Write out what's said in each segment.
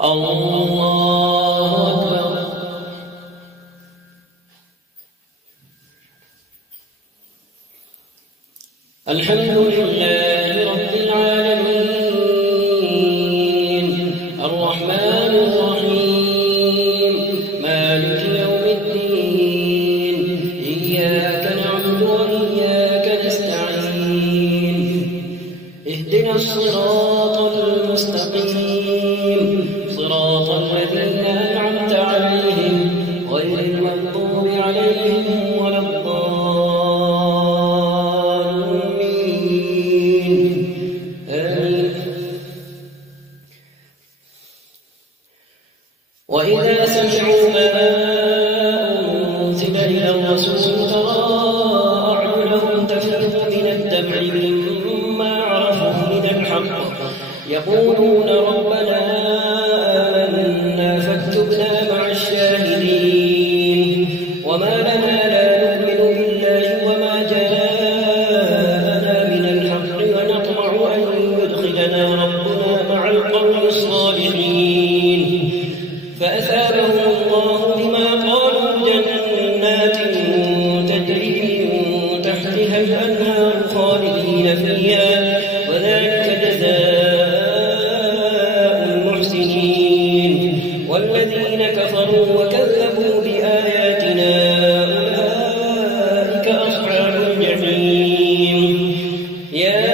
الله أكبر. الحمد لله رب العالمين الرحمن الرحيم مالك يوم الدين إياك نعبد وإياك نستعين اهدنا الصراط المستقيم صراط الذين أنعمت عليهم غير المغضوب عليهم ولا الضالين آمين. وإذا سمعوا ما أنزل إلى الرسول ترى أعينهم تفيض من الدمع مما عرفوا من الحق يقولون ربنا آمنا فاكتبنا مع الشاهدين وما لنا لا نؤمن بالله وما جاءنا من الحق ونطمع أن يدخلنا ربنا مع القوم الصالحين فأثابهم الله بما قالوا جنات تجري من تحتها الأنهار خالدين فيها وذلك جزاء المحسنين والذين كفروا وكذبوا بآياتنا أولئك أصحاب الجحيم. يا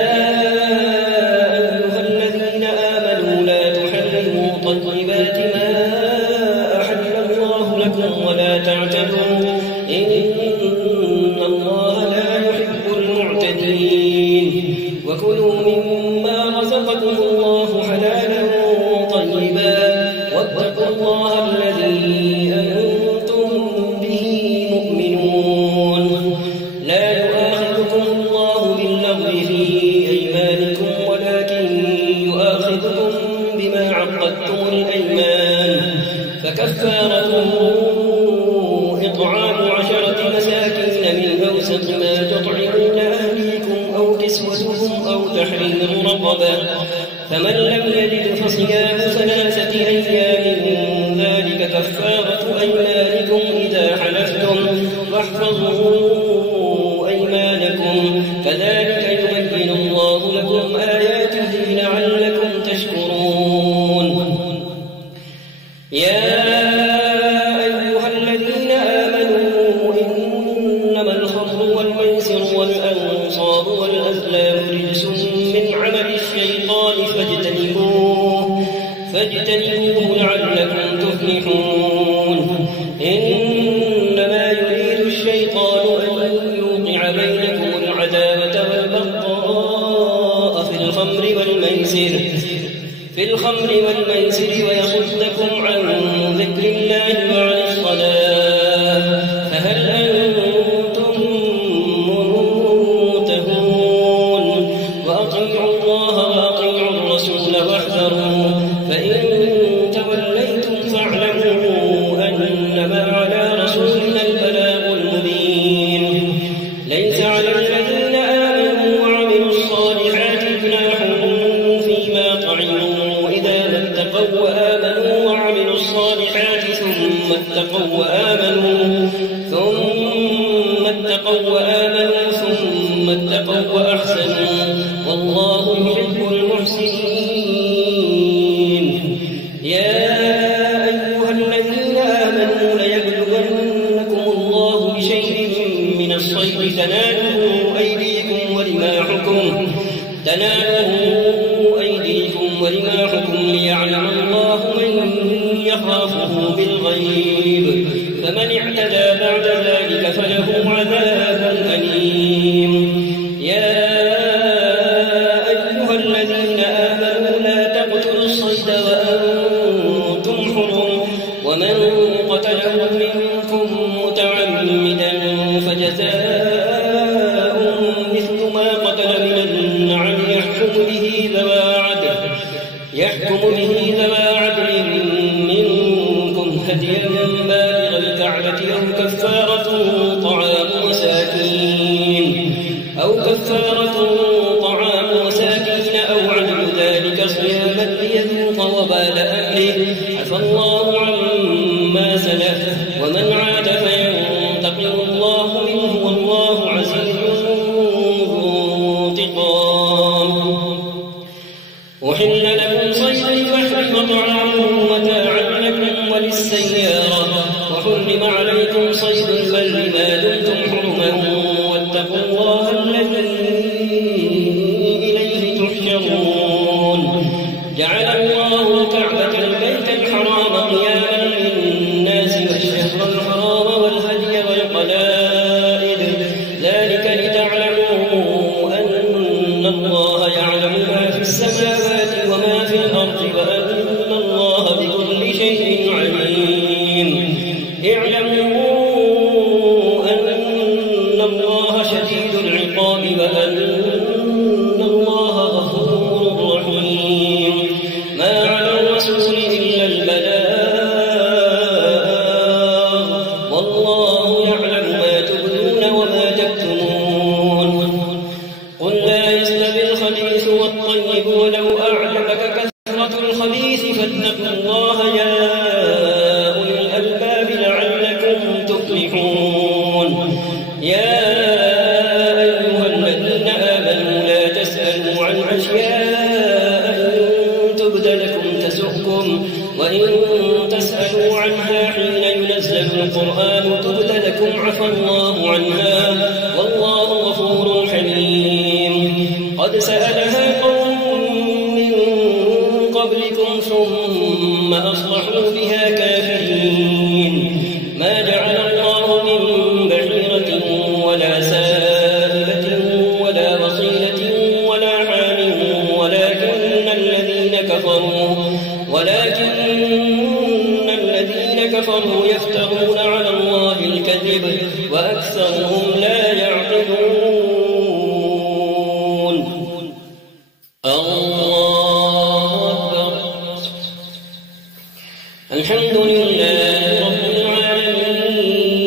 أيها الذين آمنوا لا تحرموا طيبات ما أحل الله لكم ولا تعتدوا إن الله لا يحب المعتدين وكلوا مما رزقكم الله حلالا طيبا واتقوا الله الذي أنتم به مؤمنون. لا يؤاخذكم الله باللغو في أيمانكم ولكن يؤاخذكم بما عقدتم الأيمان فكفارته إطعام 10 مساكين من أوسط ما تطعمون أهليكم أو كسوتهم أو تحرير رقبة فمن لم يجد فصيام 3 أيام ذلك كفارة أيمانكم إذا حلفتم واحفظوا أيمانكم كذلك يبين الله لكم آياته لعلكم تشكرون. يا أيها الذين آمنوا إنما الخمر والميسر والأنصاب والأزلام رجس من عمل الشيطان فاجتنبوه لعلكم تفلحون. إنما يريد الشيطان أن يوقع بينكم العداوة والبغضاء في الخمر والميسر ويصدكم عن ذكر الله وعن الصلاة فهل أنتم منتهون. وأطيعوا الله وأطيعوا الرسول واحذروا فإن توليتم فاعلموا أنما على رسولنا البلاغ المبين. ليس على الذين آمنوا وعملوا الصالحات جناح فيما طعموا إذا ما اتقوا وآمنوا وعملوا الصالحات ثم اتقوا وأحسنوا والله يحب المحسنين. يا أيها الذين آمنوا ليبلونكم الله بشيء من الصيد تناله أيديكم ورماحكم ليعلم الله من يخافه بالغيب فمن اعتدى بعد ذلك فله عذاب أليم. يا أيها الذين آمنوا لا تقتلوا الصيد وأنتم حرم ومن قتله منكم متعمدا فجزاء مثل ما قتل من النعم يحكم به ذوى عدل منكم هديا بالغ الكعبة أو كفارة طعام مساكين به عفى الله عما سلف ومن عاد فينتقم الله منه والله عزيز ذو انتقام. أحل لكم صيد البحر وطعامه متاعا لكم وللسيارة وحرم عليكم صيد البر ما دمتم حرما واتقوا الله الذي إليه تحشرون. جعل الله الكعبة البيت الحرام قياما للناس والشهر الحرام والهدي والقلائد ذلك لتعلموا أن الله يعلم ما في السماوات وما في الأرض وأن الله بكل شيء عليم. اعلموا أن الله شديد العقاب وأن الله غفور رحيم. ما على الرسول إلا البلاغ والله يعلم ما تبدون وما تكتمون. قل لا يستوي الخبيث والطيب ولو أعجبك كثرة الخبيث فاتقوا الله يا أولي الألباب لعلكم تفلحون. يا أيها الذين آمنوا لا تسألوا عن أشياء إن تبد لكم تسؤكم وإن تسألوا عنها حين ينزل القرآن تبد لكم عفى الله عنها والله غفور حليم. قد سألها قوم من قبلكم ثم أصبحوا بها كافرين. ما جعل الله من بحيرة ولا سائبة ولا وصيلة ولا حام ولكن الذين كفروا يفترون على الله الكذب وأكثرهم لا يعقلون. الله أكبر. الحمد لله رب العالمين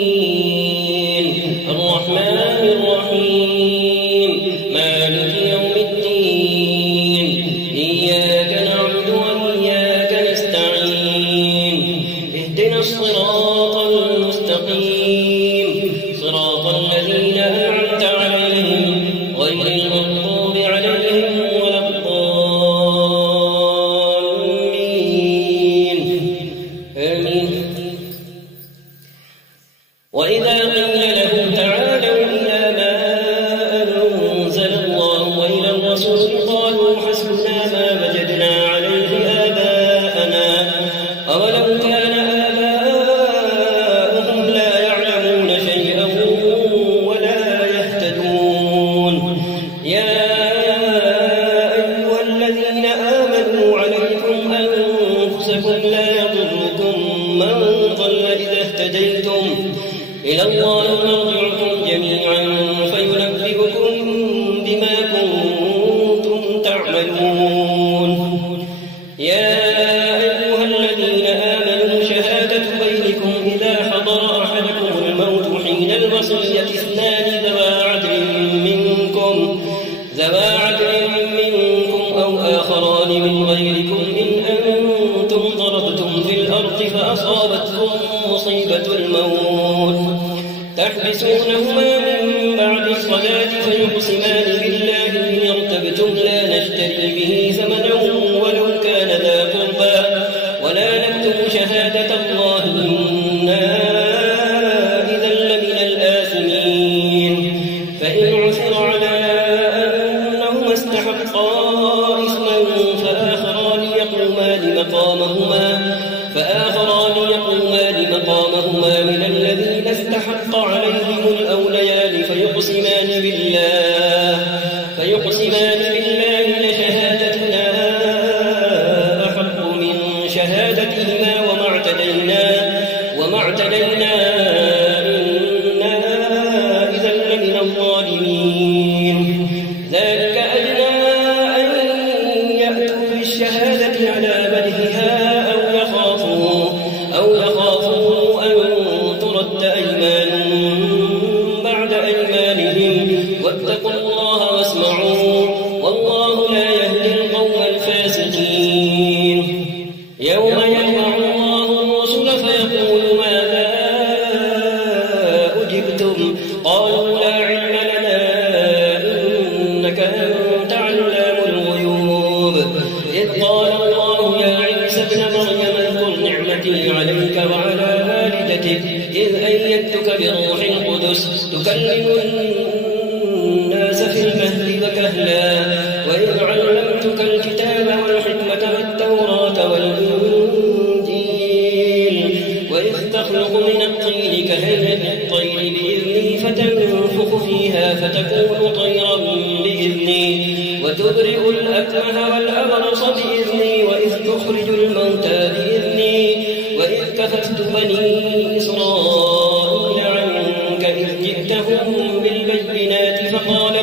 الرحمن الرحيم مالك يوم الدين إياك نعبد وإياك نستعين اهدنا الصراط المستقيم صراط الذين أنعمت عليهم غير المغضوب عليهم ولا الضالين آمين. وإذا قيل لهم تعالوا إلى ما أنزل الله وإلى الرسول قالوا حسبنا ما وجدنا عليه آباءنا أولو كان آباؤهم لا يعلمون شيئا ولا يهتدون. يا أيها الذين آمنوا عليكم أنفسكم لا يضركم من ضل إذا اهتديتم إلى الله مرجعكم جميعا فينبئكم بما كنتم تعملون. يا أيها الذين آمنوا شهادة بينكم إذا حضر أحدكم الموت حين الوصية اثنان ذوى عدل منكم أو آخران من غيركم إن أنتم ضربتم في الأرض فأصابتكم مصيبة الموت تحبسونهما من بعد الصلاة فيقسمان بالله إن ارتبتم لا نشتري به ثمنا ولو كان ذا قربى ولا نكتم شهادة الله إنا إذا لمن الآثمين. فإن عثر على أنهما استحقا إثما فآخران يقومان من الذين استحق عليهم الأوليان فيقسمان بالله لشهادتنا أحق من شهادتهما وما اعتدينا إنا إذا لمن الظالمين. ذلك أدنى أن يأتوا بالشهادة على وجهها أو يخافوا أن ترد أيمان بعد أيمانهم واتقوا الله واسمعوا والله لا يهدي القوم الفاسقين. يوم فيها فتكون طيرا بإذني وتبرئ الأكمه والأبرص بإذني وإذ تخرج الموتى بإذني وإذ كففت بني إسرائيل عنك إذ جئتهم بالبينات فقال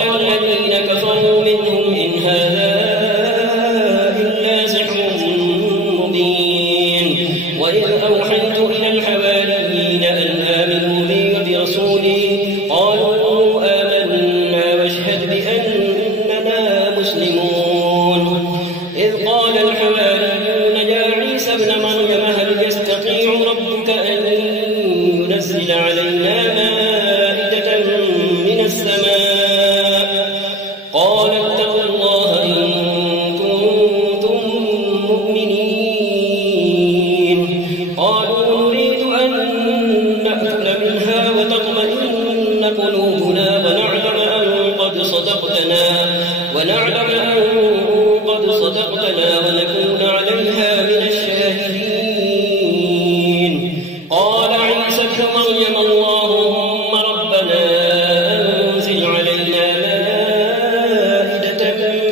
الذين كفروا منهم إن هذا إلا سحر مبين وإذ أوحيت إلى الحواريين أن آمنوا بي وبرسولي قالوا آمنا واشهد بأننا مسلمون إذ قال الحواريون يا عيسى ابن مريم هل يستطيع ربك أن ينزل علينا مائدة من السماء قال اتقوا الله إن كنتم مؤمنين قالوا نريد أن نأكل منها وتطمئن قلوبنا ونعلم أن قد صدقتنا ونكون عليها من الشاهدين قال عيسى ابن مريم اللهم ربنا أنزل علينا مائدة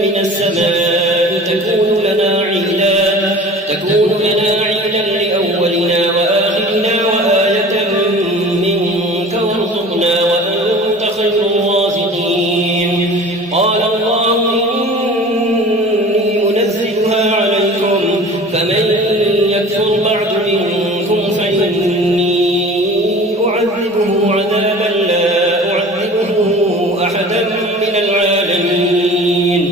من السماء تكون لنا عيدا لأولنا وآخرنا وآية منك وارزقنا وأنت خير الرازقين قال الله إني منزلها عليكم فمن يكفر بعد منكم فإني أعذبه عذابا لا أعذبه أحدا من العالمين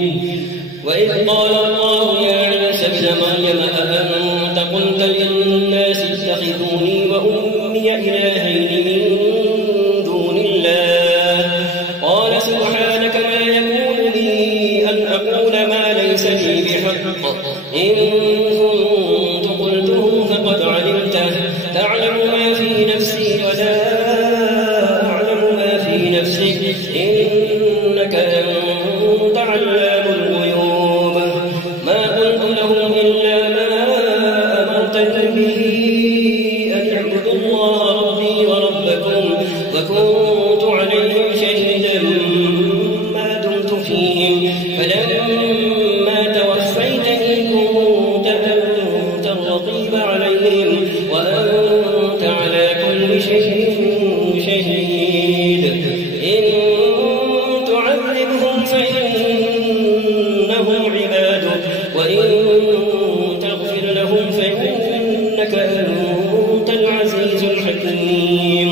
وإذ قال الله يا عيسى ابن مريم أأنت قلت للناس اتخذوني وأمي إلهين من دون الله قال سبحانك ما يكون لي أن أقول ما ليس لي بحق إن كنت قلته فقد علمته تعلم ما في نفسي ولا أعلم ما في نفسك إنك أنت علام الغيوب ما قلت لهم إلا ما أمرتني به أن اعبدوا الله ربي وربكم وكنت عليهم شهيدا ما دمت فيهم فلما توفيتني كنت أنت الرقيب عليهم وأنت على كل شيء شهيد إن تعذبهم فإنهم عبادك وإن تغفر لهم فإنك أنت العزيز الحكيم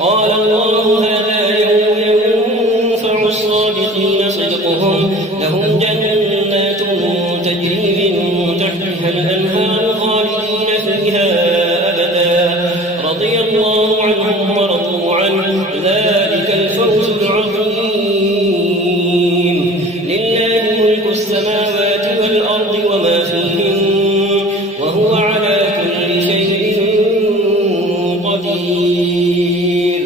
قال الله هذا يوم ينفع الصادقين صدقهم لهم جنات تجري من تحتها الأنهار خالدين فيها أبدا رضي الله عنهم ورضوا عنه ذلك الفوز العظيم لله ملك السماوات والأرض وما فيهن وهو على كل شيء قدير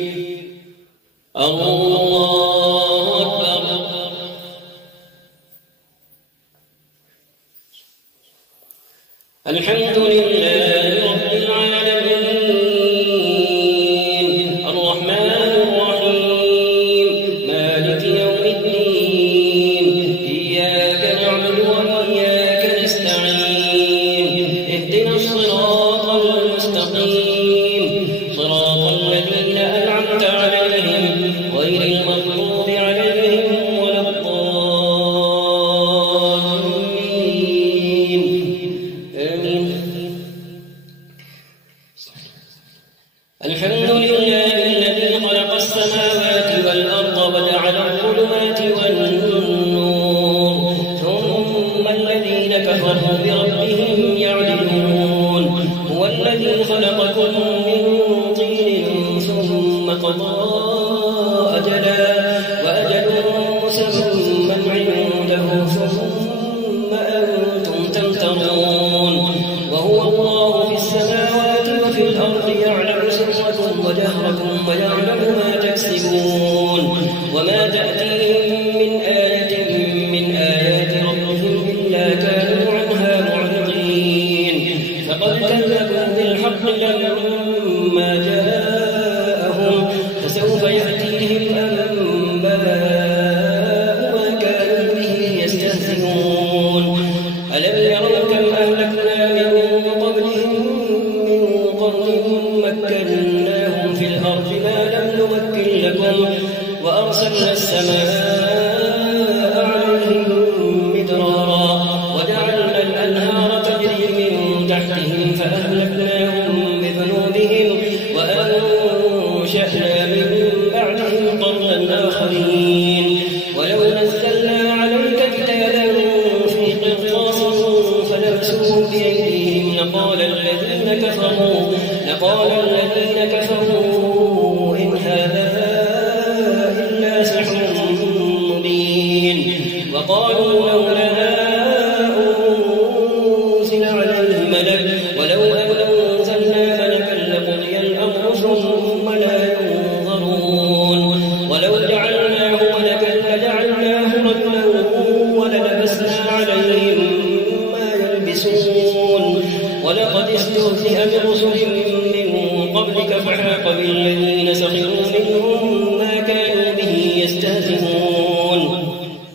الله أكبر الحمد لله رب العالمين الرحمن الرحيم مالك يوم الدين إياك نعبد وإياك نستعين اهدنا الصراط المستقيم صراط الذين أنعمت عليهم غير المغضوب عليهم ولا الضالين آمين الحمد لله الذي خلق السماوات والأرض وجعل الظلمات والنور ثم الذين كفروا بربهم يعدلون هو الذي خلقكم من طين ثم قضى أجلا وأجل مسمى عنده ثم أنتم تمترون وهو الله في السماوات وفي الأرض يعلم سركم وجهركم ويعلم ما تكسبون وما تأتيهم من آية من آيات ربهم إلا كانوا عنها معرضين فقد كذبوا بالحق لما جاءهم لقال الذين كفروا إن هذا إلا سحر مبين وقالوا لولا أنزل عليه ملك ولو أنزلنا ملكا لقضي الأمر ثم لا ينظرون ولو جعلناه ملكا لجعلناه رجلا وللبسنا عليهم ما يلبسون ولقد استهزئ برسل من قبلك فحاق بالذين سخروا منهم ما كانوا به يستهزئون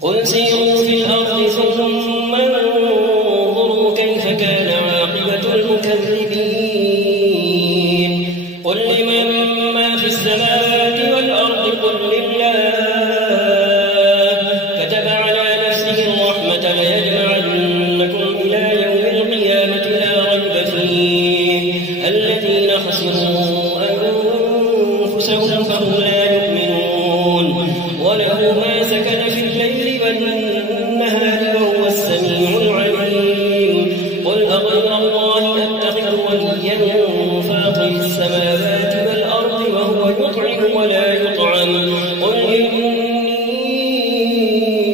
قل سيروا في الأرض ثم انظروا كيف كان عاقبة المكذبين قل لمن ما في السماوات والأرض قل لله كتب على نفسه الرحمة ليجمعنكم إلى يوم القيامة لا ريب فيه الذين خسروا أنفسهم فهم لا يؤمنون وله ما سكن في الليل والنهار وهو السميع العليم قل أغير الله أتخذ وليا فاطر السماوات والأرض وهو يطعم ولا يطعم قل إني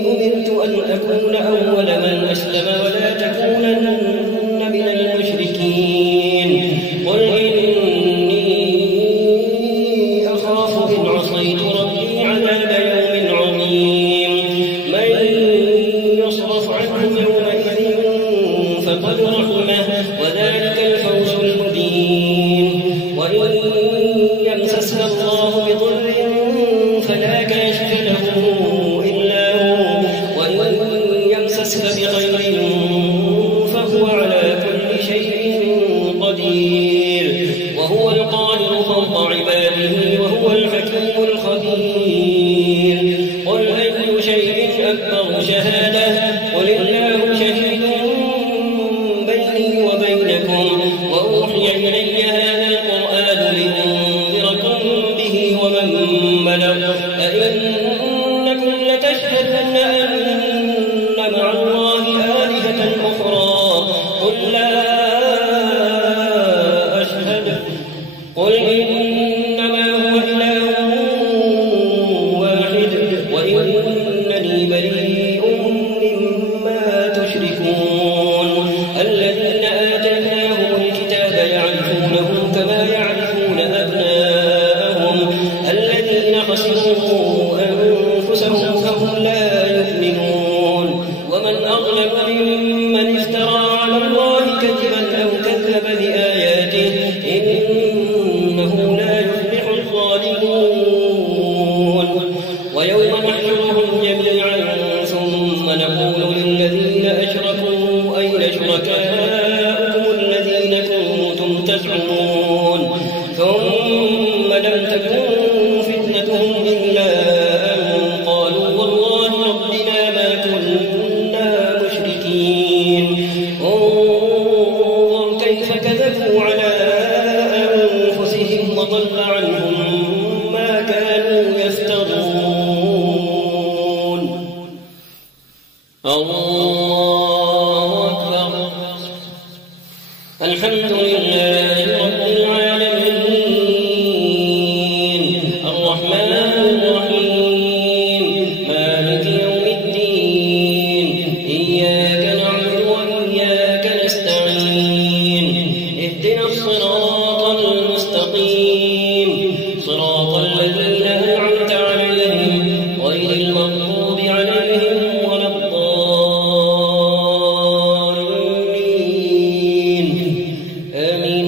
أمرت أن أكون أول من أسلم ولا تكونن من المشركين قل إني أخاف إن عصيت ربي عذاب يوم عظيم من يصرف عنه يومئذ فقد رحمه وذلك الفوز المبين وإن يمسسك الله بضر فلا كاشف له إلا هو وإن يمسسك بخير فهو على كل شيء قدير وهو القادر فوق عباده وهو الحكيم الخبير قل أي شيء أكبر شهادة قل الله شهيد بيني وبينكم وأوحي إلي هذا القرآن لأنذركم به ومن بلغ أئنكم لتشهدون أن مع الله آلهة أخرى قل لا أشهد قل إنما هو إله واحد وإنني بريء مما تشركون الذين آتيناهم الكتاب يعرفونه كما يعرفون أبناءهم الذين خسروا أنفسهم فهم لا يؤمنون ومن أظلم ممن افترى على الله كذبا أو كذب بآياته إنه لا يفلح الظالمون ويوم نحشرهم جميعا ثم نقول للذين أشركوا أين شركاؤكم الذين كنتم تزعمون ثم لم تكن فتنتهم إلا أن قالوا والله ربنا ما كنا مشركين انظر كيف كذبوا على أنفسهم وضل عنهم ما كانوا يفترون الله أكبر الحمد لله رب العالمين الرحمن الرحيم مالك يوم الدين إياك نعبد وإياك نستعين اهدنا الصراط المستقيم صراط الذين أنعمت عليهم غير المغضوب عليهم ولا الضالين آمين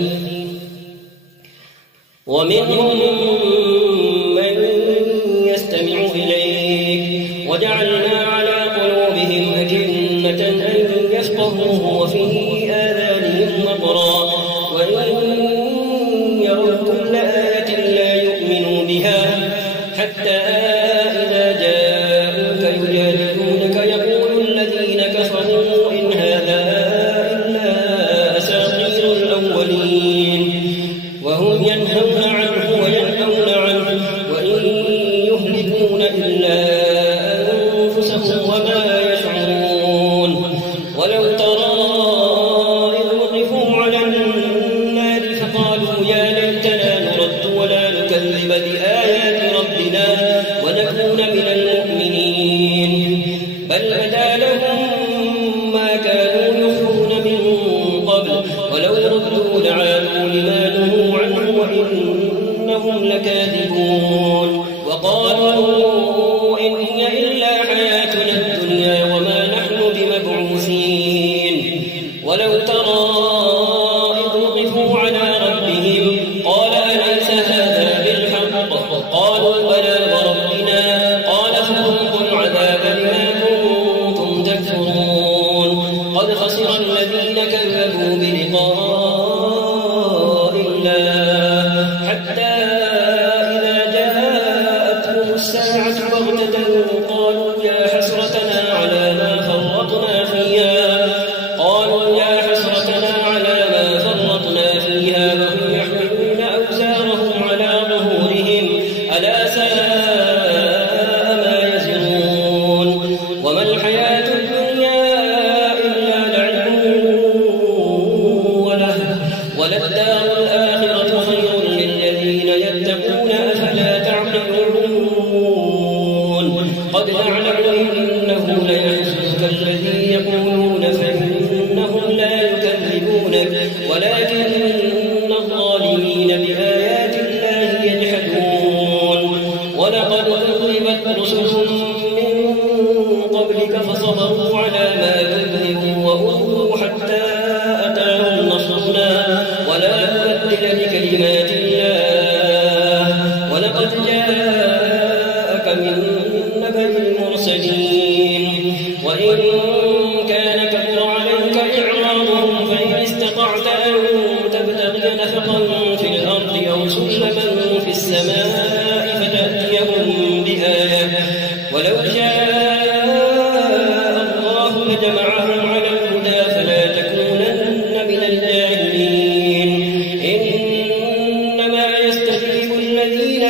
ولو ترى إذ وقفوا على ربهم قال أليس هذا بالحق قالوا بلى وربنا قال فذوقوا العذاب بما كنتم تكفرون قد خسر الذين كذبوا بلقاء الله حتى إذا جاءتهم الساعة بغتة قالوا يا حسرتنا على ما فرطنا فيها وهم يحملون أوزارهم على ظهورهم ألا ساء ما يزرون وما الحياة الدنيا إلا لعب وللدار الآخرة خير للذين يتقون أفلا تعقلون قد نعلم إنه ليحزنك الذي يقولون فإنهم لا يكذبونك ولكن الظالمين بآيات الله يجحدون ولقد كذبت رسل من قبلك فصبروا على ما كذبوا وأوذوا حتى أتاهم نصرنا ولا مبدل لكلمات الله ولقد جاءك من نبأ المرسلين وإن كان كبر عليك إعراضهم فإن استطعت أن تبتغي نفقا في الأرض أو سلما في السماء فتأتيهم بآية ولو شاء الله لجمعهم على الهدى فلا تكونن من الجاهلين إنما يستجيب الذين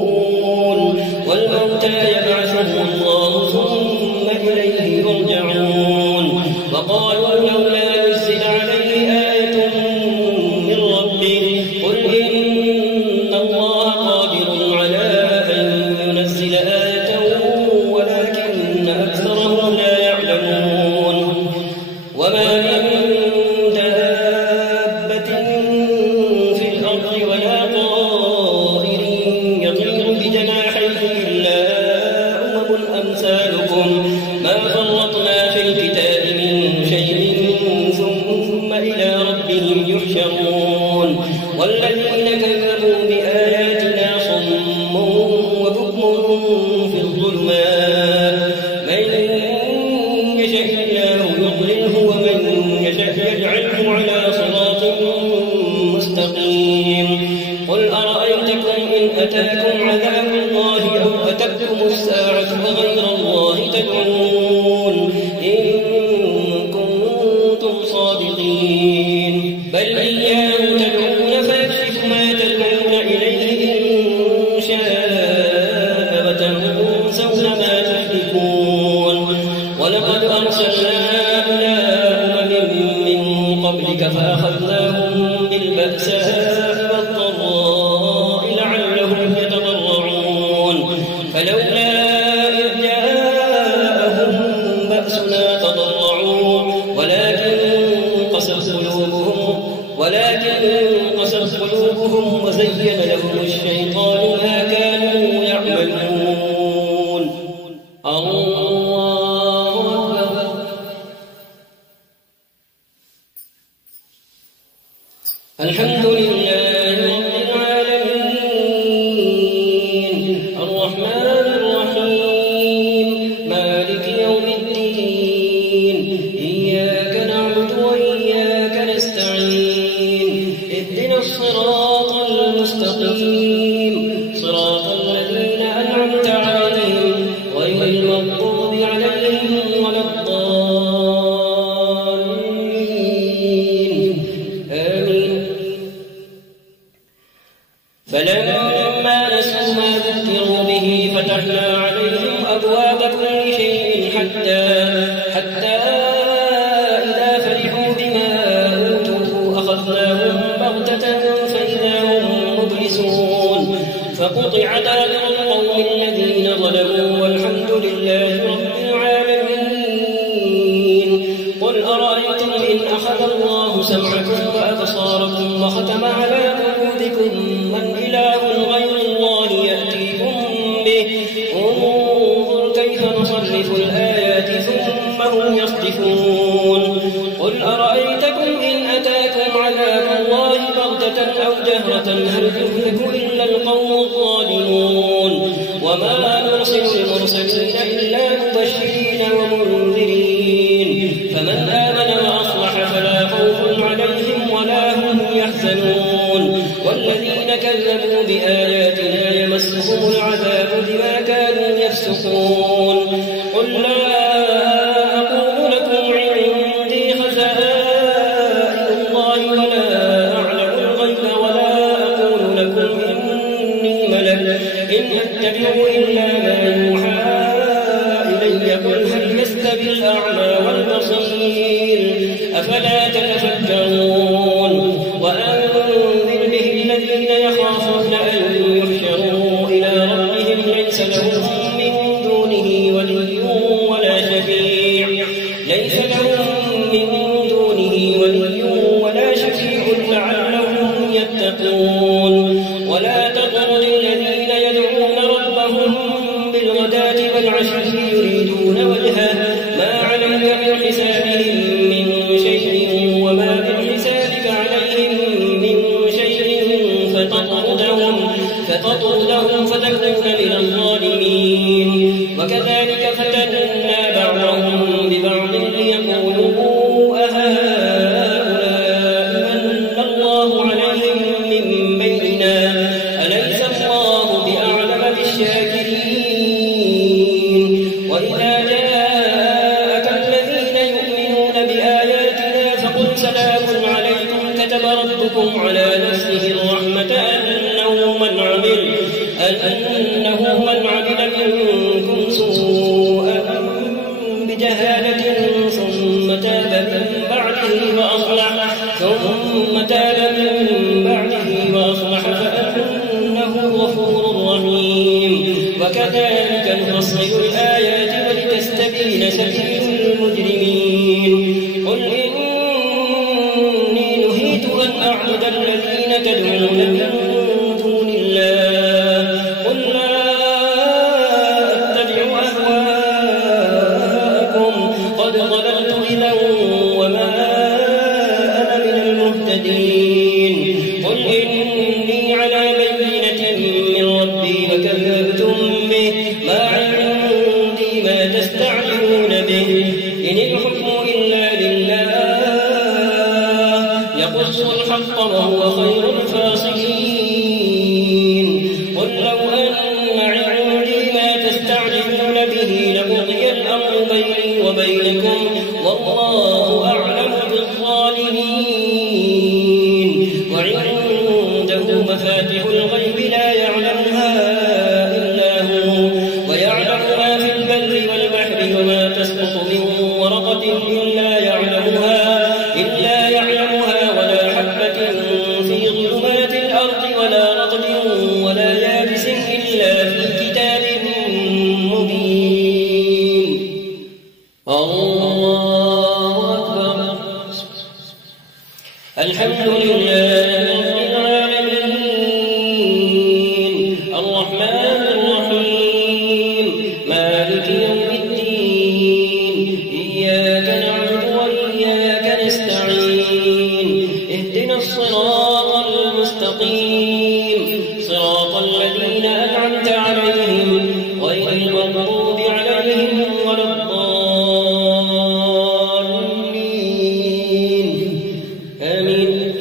يسمعون والموتى يبعثهم الله ثم إليه يرجعون وقالوا لولا نزل عليه آية من ربه قل إن الله قادر على أن ينزل آية ولكن أكثرهم لا يعلمون وما من دابة في الأرض ولا طائر يطير بجناحيه إلا أمم أمثالكم ما فرطنا في الكتاب من شيء ثم إلى ربهم يحشرون والذين كذبوا بآياتنا صم وبكم في الظلمات من يشاء الله يضلله ومن يشاء يجعله على صراط مستقيم قل أرأيتكم إن أتاكم عذاب الله أو أتتكم الساعة وغير الله تدعون إن كنتم صادقين بل إياه تدعون فيكشف ما تدعون إليه إن شاء وتنسون ما تشركون ولقد أرسلنا إلى أمم من قبلك فأخذناهم بالبأساء والضراء لعلهم يتضرعون فلولا إذ جاءهم بأسنا تضرعوا ولكن قست قلوبهم وزين لهم الشيطان ما كانوا يعملون الله أكبر الحمد لله رب العالمين الرحمن الرحيم مالك يوم الدين إياك نعبد وإياك نستعين اهدنا الصراط المستقيم صراط الذين أنعمت عليهم غير المغضوب عليهم ولا الضالين آمين فلما نسوا ما ذكروا به فتحنا عليهم أبواب كل شيء حتى إذا فرحوا بما أوتوا أخذناهم بغتة فإذا هم مبلسون فقطع دابر القوم الذين ظلموا والحمد لله رب العالمين قل أرأيتم إن أخذ الله سمعكم وأبصاركم وختم على قلوبكم من إله غير الله يأتيكم به انظر كيف نصرف الآيات ثم هم يصدفون قل أرأيتكم إن أتاكم عذاب الله بغتة أو جهرة هل يهلك إلا القوم الظالمون وما نرسل المرسلين إلا مبشرين ومنذرين فمن آمن وأصلح فلا خوف عليهم ولا هم يحزنون والذين كذبوا بآياتنا يمسهم العذاب بما كانوا يفسقون قل لا أقول لكم عندي خزائن الله ولا أعلم الغيب ولا أقول لكم إني ملك إن أتبع إلا ما يوحى إلي قل هل يستوي الأعمى والبصير أفلا تتفكرون وأنذر به الذين يخافون أن يحشروا إلى ربهم ليس لهم من دونه ولي ولا شفيع لعلهم يتقون ولا تطرد الذين يدعون ربهم بالغداة والعشي يريدون وجهه ما عليك من حسابهم من شيء وما من حسابك عليهم من شيء فتطردهم فتكون من الظالمين وكذلك فتنا بعضهم ببعض ليقولوا أهؤلاء من الله عليهم من بيننا أليس الله بأعلم بالشاكرين وإذا جاءك الذين يؤمنون بآياتنا فقل سلام عليكم كتب ربكم على نفسه الرحمة أنه من عمل منكم سوءا بجهالة ثم تاب من بعده فأنه غفور رحيم وكذلك نفصل الآيات ولتستبين سبيل المجرمين قل إني نهيت أن أعبد الذين تدعون من دون الله قل لا أتبع أهواءكم قد ضللت إذا وما أنا من المهتدين قل إني على بينة من ربي وكذبتم به ما عندي ما تستعجلون به إن الحكم إلا لله يقص الحق وهو خير الفاصلين قل لو أن عندي ما تستعجلون به لقضي الأمر بيني وبينكم والله أعلم بالظالمين وعنده مفاتح الغيب لا يعلمها إلا هو ويعلم ما في البر والبحر وما تسقط من ورقة إلا يعلمها ولا حبة في ظلمات الأرض ولا رطب ولا يابس إلا في كتاب مبين الله أكبر الحمد لله رب العالمين الرحمن الرحيم مالك يوم الدين إياك نعبد وإياك نستعين اهدنا الصراط المستقيم صراط الذين أنعمت عليهم غير المغضوب عليهم ولا الضالين آمين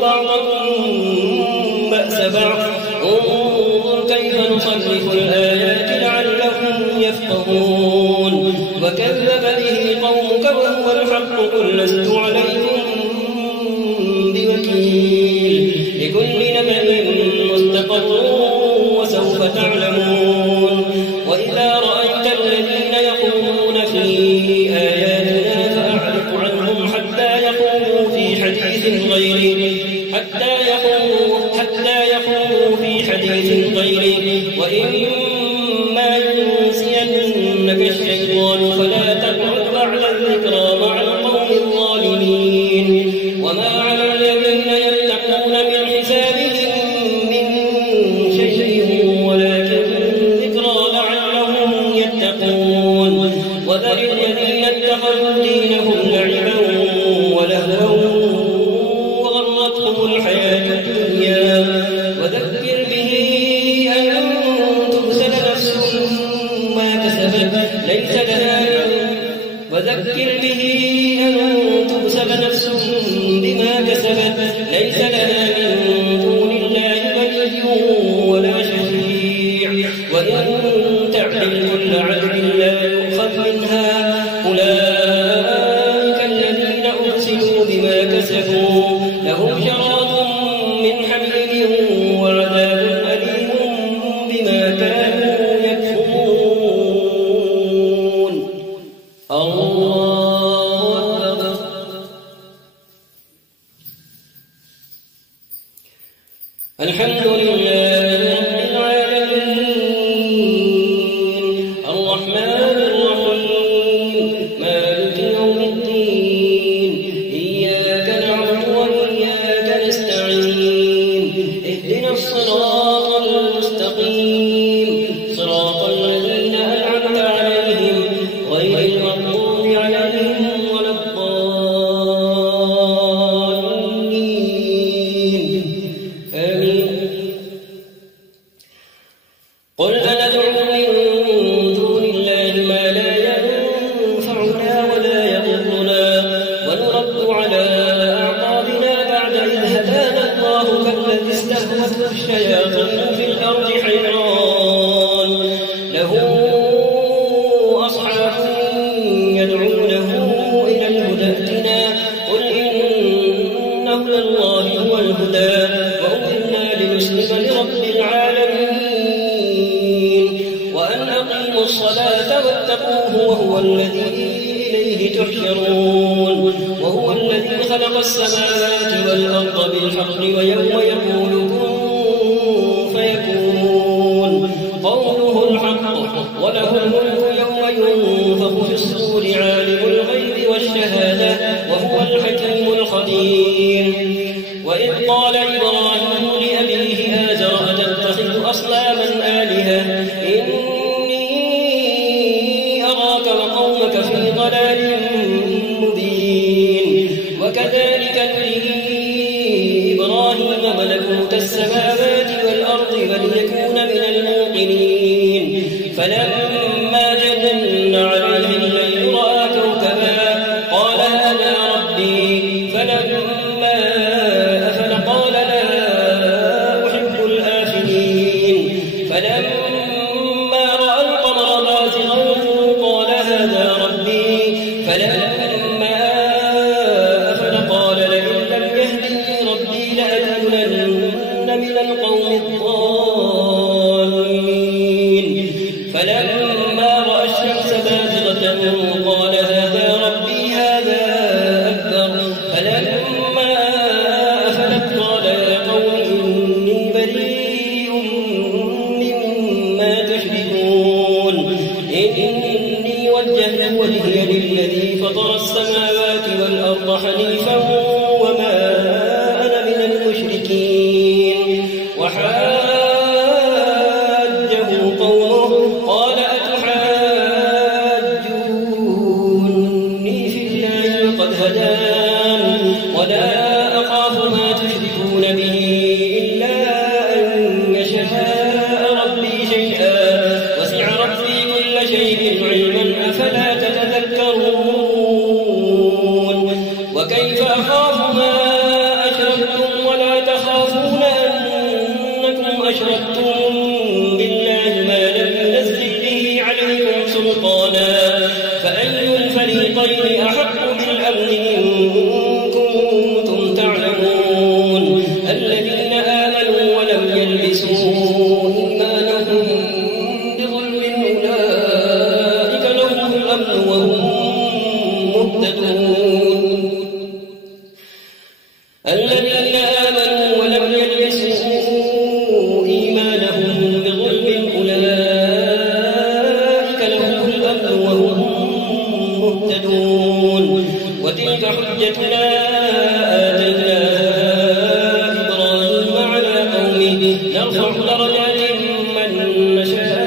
بعضكم بأس بعض انظر كيف نصرف الآيات لعلهم يفقهون وكذب به قومك وهو الحق قل لست عليكم بوكيل لكل نبأ مستقر وسوف تعلمون وإذا رأيت الذين يقولون في آياتنا فأعرض عنهم حتى يقولوا في حديث غيره وإما ينسينك الشيطان فلا تقعد بعد الذكرى مع القوم الظالمين وما على الذين يتقون من حسابهم من شيء ولكن ذكرى لعلهم يتقون وذر الذين اتخذوا دينهم لعبا ولهوا وغرتهم الحياة الدنيا وذكر به أن تبسل نفس بما كسبت ليس لها من دون الله ولي ولا شفيع وإن تعدل كل عدل لا يؤخذ منها أولئك الذين أرسلوا بما كسبوا لهم شراب من حميم وعذاب أليم بما كانوا يكفرون الله أكبر الحمد لله رب العالمين الرحمن الرحيم مالك يوم الدين إياك نعبد وإياك نستعين اهدنا الصراط المستقيم صراط الذين أنعمت عليهم غير المغضوب عليهم ولا الضالين آمين قل أندعو من دون الله ما لا ينفعنا ولا يضرنا ونرد على أعقابنا بعد إذ هدانا الله كالذي استهوته الشياطين في الأرض حيران له أصحاب يدعونه إلى الهدى ائتنا قل إن هدى الله هو الهدى وأمرنا لنسلم لرب العالمين وأن أقيموا الصلاة واتقوه وهو الذي إليه تحشرون وهو الذي خلق السماوات والأرض بالحق ويوم يقول كن فيكون قوله الحق وله الملك يوم ينفخ في الصور عالم الغيب والشهادة وهو الحكيم الخبير وإذ قال إبراهيم لأبيه آزر أتتخذ أصناما آلهة إني أراك وقومك في ضلال مبين وكذلك نري إبراهيم ملكوت السماوات والأرض وليكون من الموقنين فلما جن عليه الليل رأى كوكبا قال هذا ربي فلما أفل قال لا أحب الآفلين فلما رأى القمر بازغا قال هذا ربي فلما أفل قال لئن لم يهدني ربي لأكونن من القوم الضالين فلما الذين آمنوا ولم يلبسوا إيمانهم بظلم أولئك لهم الأمن وهم مهتدون وتلك حجتنا آتيناها إبراهيم على قومه نرفع درجات من نشاء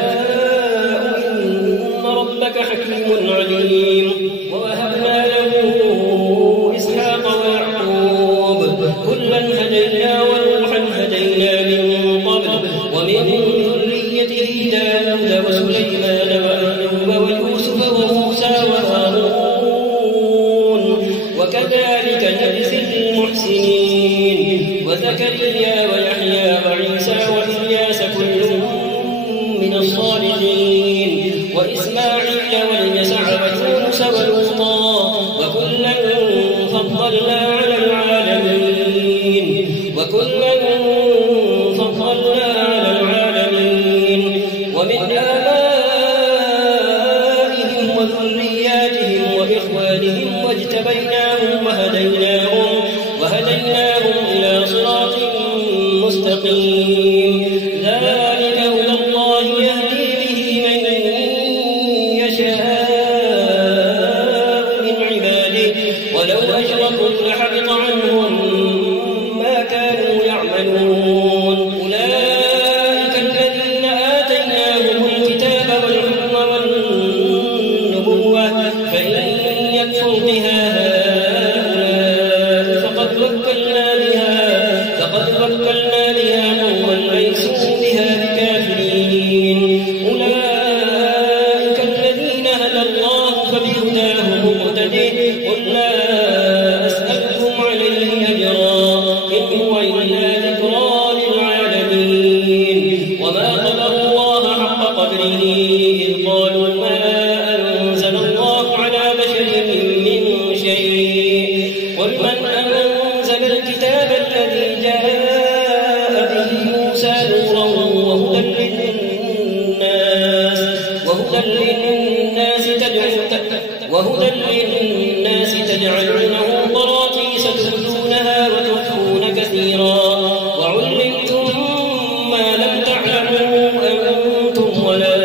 إن ربك حكيم عليم ووهبنا له إسحاق ويعقوب كلا هدينا ونوحا هدينا من قبل ومن ذريته داود وسليمان وأيوب ويوسف وموسى وهارون وكذلك نجزي المحسنين وزكريا ويحيى وعيسى وإلياس كل من الصالحين وإسماعيل واليسع ويونس ولوطا وكلا فضلنا على العالمين ومن آبائهم وذرياتهم وإخوانهم واجتبيناهم وهديناهم إلى صراط مستقيم ذلك هدى الله يهدي به من يشاء من عباده ولو أشركوا لحبط عنهم ما كانوا يعملون أولئك الذين آتيناهم الكتاب والحكم والنبوة فإن يكفر بها هؤلاء فقد وكلنا بها قوما ليسوا بها بكافرين أولئك الذين هدى الله فبهداه مقتده قل لا أسألكم عليه أجرا إن هو إلا ذكرى للعالمين وما قدروا الله حق قدره إذ قالوا ما أنزل الله على بشر من شيء قل من أنزل الكتاب الذي جاء به موسى نورا وهدى للناس تجعلونه قراطيس تبدونها وتخفون كثيرا وعلمتم ما لم تعلموا أنتم ولا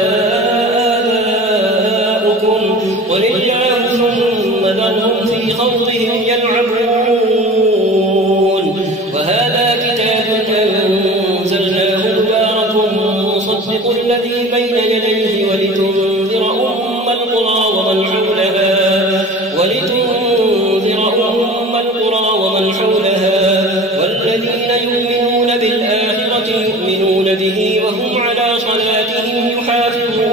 آباؤكم قل الله ثم ذرهم في خوضهم يلعبون وهذا كتاب أنزلناه مبارك مصدق الذي بين يديه ولتنذر أم القرى ومن حولها والذين يؤمنون بالآخرة يؤمنون به وهم على صلاتهم يحافظون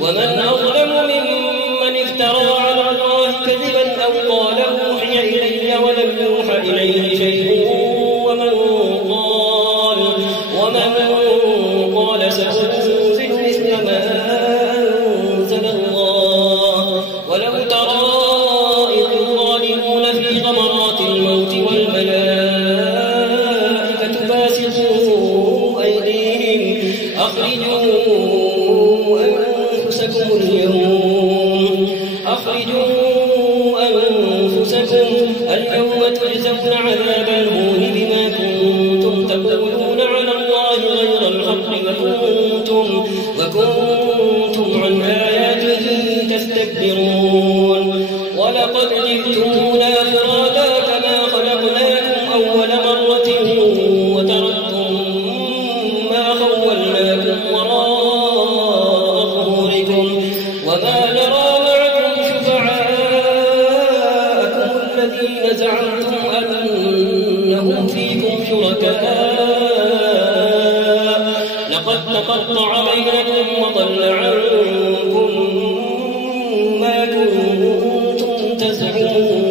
ومن أظلم ممن افترى على الله كذبا أو قال أوحي إلي ولم يوحى إليه شيء ومن قال سأنزل مثل ما أنزل الله ولو ترى إذ الظالمون في غمرات الموت والملائكة باسطوا أيديهم أخرجوا أنفسكم اليوم تجزون عذاب الهون بما كنتم تقولون على الله غير الحق وكنتم عن آياته تستكبرون ولقد جئتمونا فرادا كما خلقناكم أول مرة وتركتم ما خولناكم وراء ظهوركم وما نرى معكم شفعاءكم الذين زعمتم أنهم فيكم شركاء لقد تقطع بينكم وضل عنكم ما كنتم تزعمون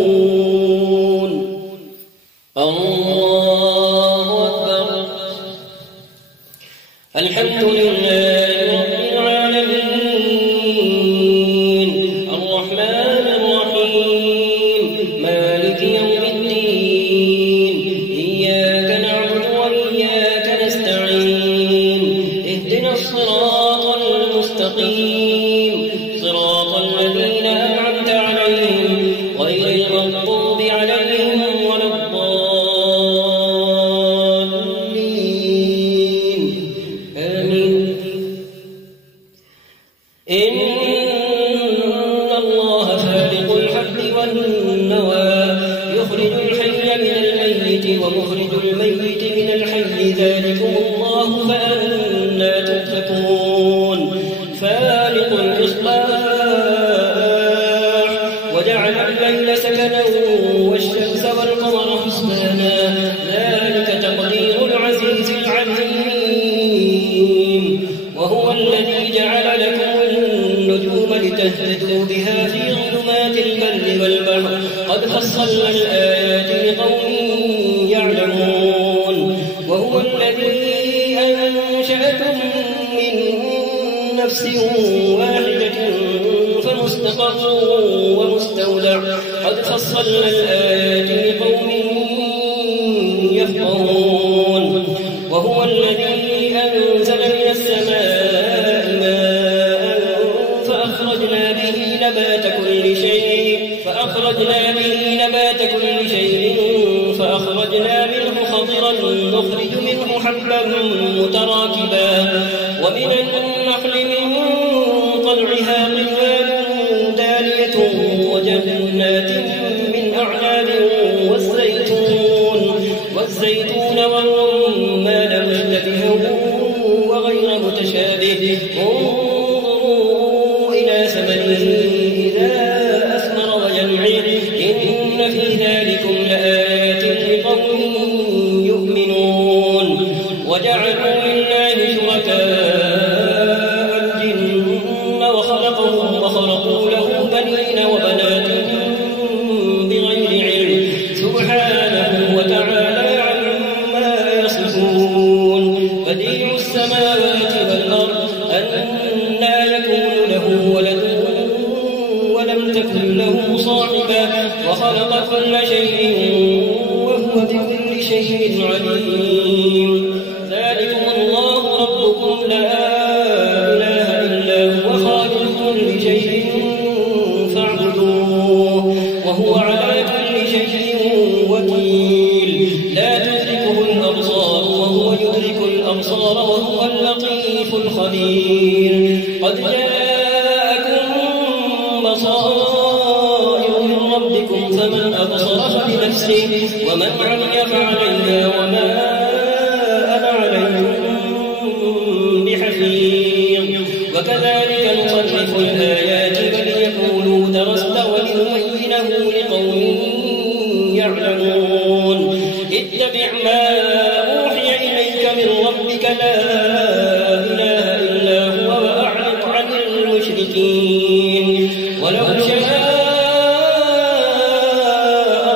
الله أكبر الحمد لله رب العالمين الرحمن الرحيم مالك يوم الدين إياك نعبد وإياك نستعين اهدنا الصراط المستقيم صراط الذين أنعمت عليهم غير المغضوب عليهم ومخرج الميت من الحي ذلكم الله فأنى تؤفكون فالق الإصباح وجعل الليل سكنا والشمس والقمر حسبانا ذلك تقدير العزيز العليم وهو الذي جعل لكم النجوم لتهتدوا بها في ظلمات البر والبحر قد فصلنا الآيات لقوم يعلمون وهو الذي أنشأكم من نفس واحدة فمستقر ومستودع قد فصلنا الآيات لقوم يفقهون وهو الذي أنزل من السماء ماء فأخرجنا به نبات كل شيء فأخرجنا منه خضرا نخرج منه حبا متراكبا ومن النخل من طلعها قنوان دانية وجنات من أعناب والزيتون والرمان مشتبها وغير متشابه انظروا إلى ثمره إذا أثمر وينعم إن في ذلكم لآيات لقوم يؤمنون وجعلوا لله شركاء الجن وخلقوا له بنين وبنات بغير علم سبحانه وتعالى عما يصفون بديع السماوات والأرض أنى يكون له ولد ولم تكن له صاحبة وخلق كل شيء وهو بكل شيء عليم ذلكم الله ربكم لا إله إلا هو خالق كل شيء فاعبدوه وهو على كل شيء وكيل لا تدركه الأبصار وهو يدرك الأبصار وهو اللطيف الخبير قد جاءكم بصائر من ربكم فمن أبصر فلنفسه ومن عمي فعليها وما أنا عليكم بحفيظ وكذلك نصرف الآيات وليقولوا درست ولنبينه لقوم يعلمون اتبع ما أوحي إليك من ربك لا إله إلا هو وأعرض عن المشركين ولو شاء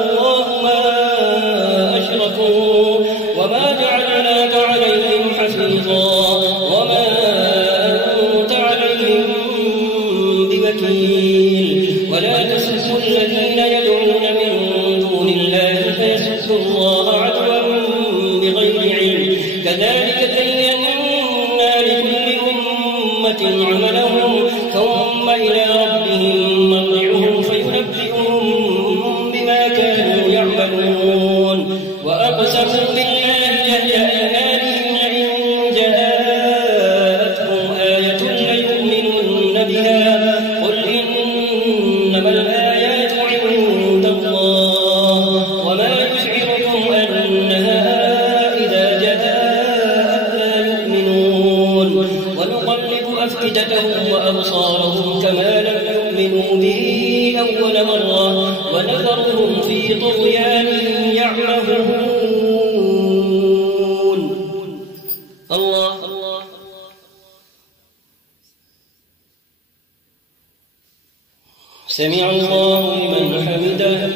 الله ما أشركوا وما جعلناك عليهم حفيظا وما أنت عليهم بوكيل ولا تسبوا الذين يدعون من دون الله فيسبوا الله عدوا بغير علم كذلك زينا لكل أمة عملهم ثم إلى ربهم مرجعهم فينبئهم بما كانوا يعملون وأقسموا بالله جهد أيمانهم لئن جاءتهم آية ليؤمنن بها قل إنما الآيات عند الله وما يشعركم أنها إذا جاءت لا يؤمنون ونقلب أفئدتهم وأبصارهم كما لم يؤمنوا به أول مرة ونذرهم في طغيانهم يعمهون الله سمع الله لمن حمده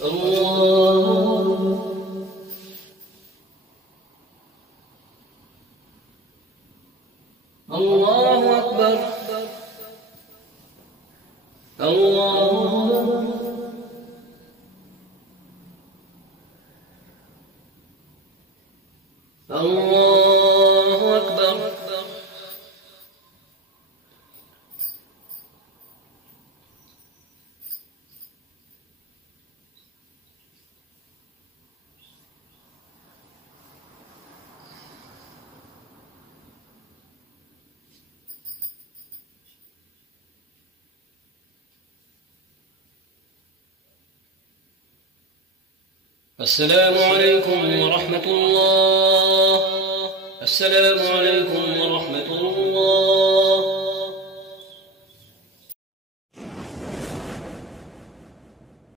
الله أكبر الله أكبر السلام عليكم ورحمة الله. السلام عليكم ورحمة الله.